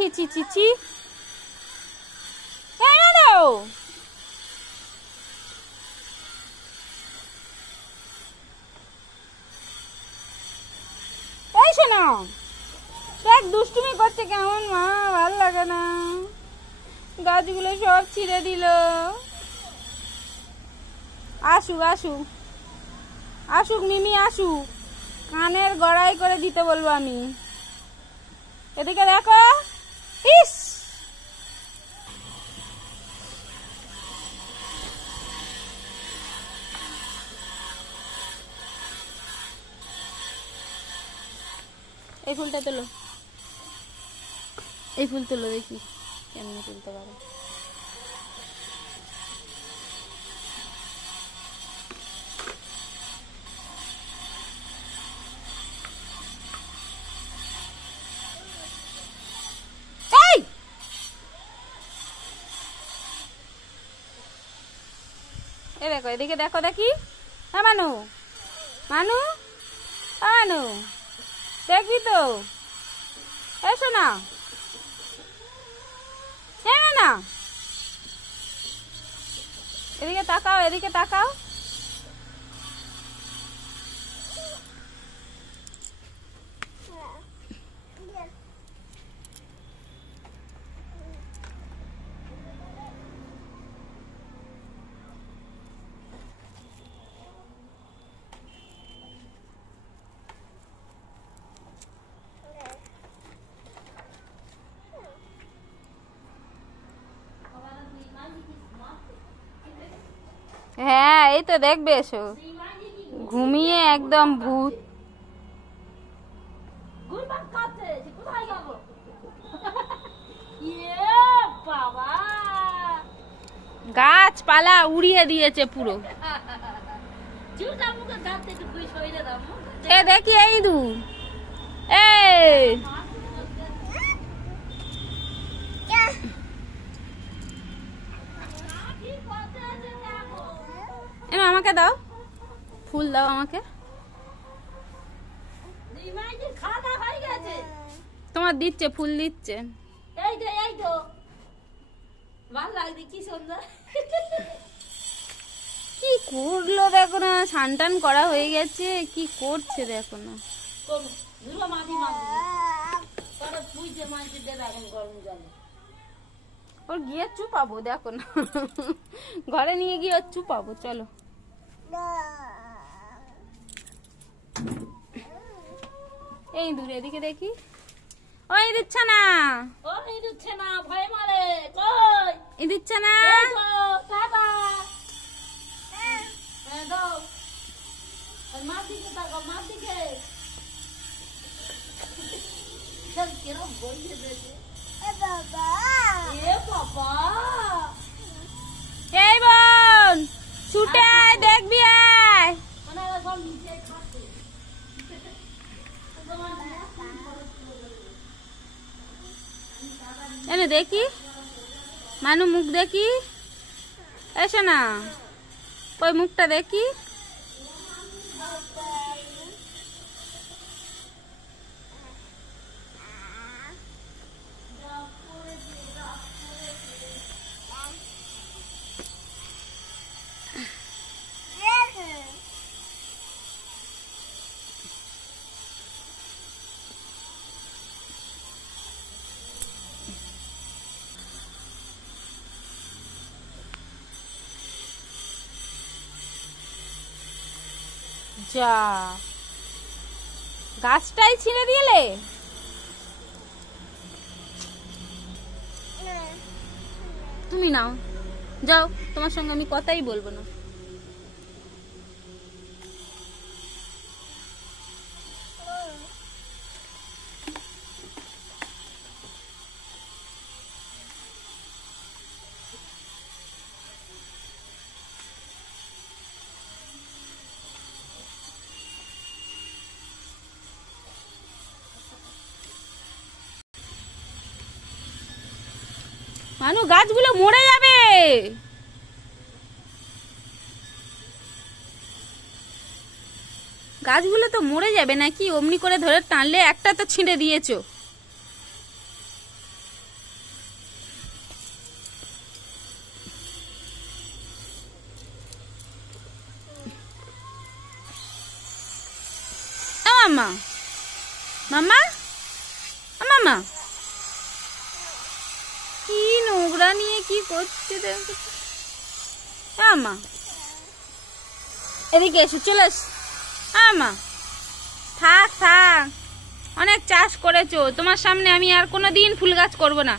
ছি ছি ছি ছি, এনে দাও। এই শোনো, দেখ দুষ্টুমি করছে কেমন, মা ভালো লাগে না, গাছগুলো সব ছিঁড়ে দিল। আসুক আসুক আসুক, মিমি আসুক, কানের গড়াই করে দিতে বলবো আমি। এদিকে দেখো, ইস এই ফুলটা তোলো, এই ফুল তোলো, দেখি কেমনে তুলতে পারো। এ দেখো, এদিকে দেখো দেখি। হ্যাঁ মানু, মানু, মানু, দেখবি তো, এসো না, হ্যাঁ না, এদিকে তাকাও, এদিকে তাকাও। হ্যাঁ এই তো দেখবে, এসো, ঘুমিয়ে একদম ভূত। গাছপালা উড়িয়ে দিয়েছে পুরো। এ দেখি এই দু, এই আমাকে দাও, ফুল দাও আমাকে। তোমার দিচ্ছে, ফুল দিচ্ছে। কি করলো দেখো না, সানটান করা হয়ে গেছে, কি করছে দেখো না। ওর গিয়ে চুপাবো, দেখো না, ঘরে নিয়ে গিয়ে ওর চুপাবো, চলো। এই দূরে, এদিকে দেখি। ওই দিচ্ছে না, ওই দিচ্ছে না, ভয় মারে, কই এই দিচ্ছে না। টাটা, দাও মার দিকে, তাকাও মার দিকে। কিরম বইয়ে দিয়েছে, এ বাবা, এ বাবা। এই বোন ছুটে আয়, দেখবি আয়। এনে দেখি, মানু মুখ দেখি, এসো না, ওই মুখটা দেখি। যা, গাছটাই ছিঁড়ে দিলে। তুমি নাও, যাও, তোমার সঙ্গে আমি কথাই বলবো না। মানু, গাছগুলো মরে যাবে, গাছগুলো তো মরে যাবে নাকি, অমনি করে ধরে টানলে একটা তো ছিঁড়ে দিয়েছো। মামা মামা মামা কি নোংরা নিয়ে কি করছে মামা, এদিকে এসে চলে এস। মামা থাক থাক, অনেক চাষ করেছো, তোমার সামনে আমি আর কোনোদিন ফুল গাছ করবো না।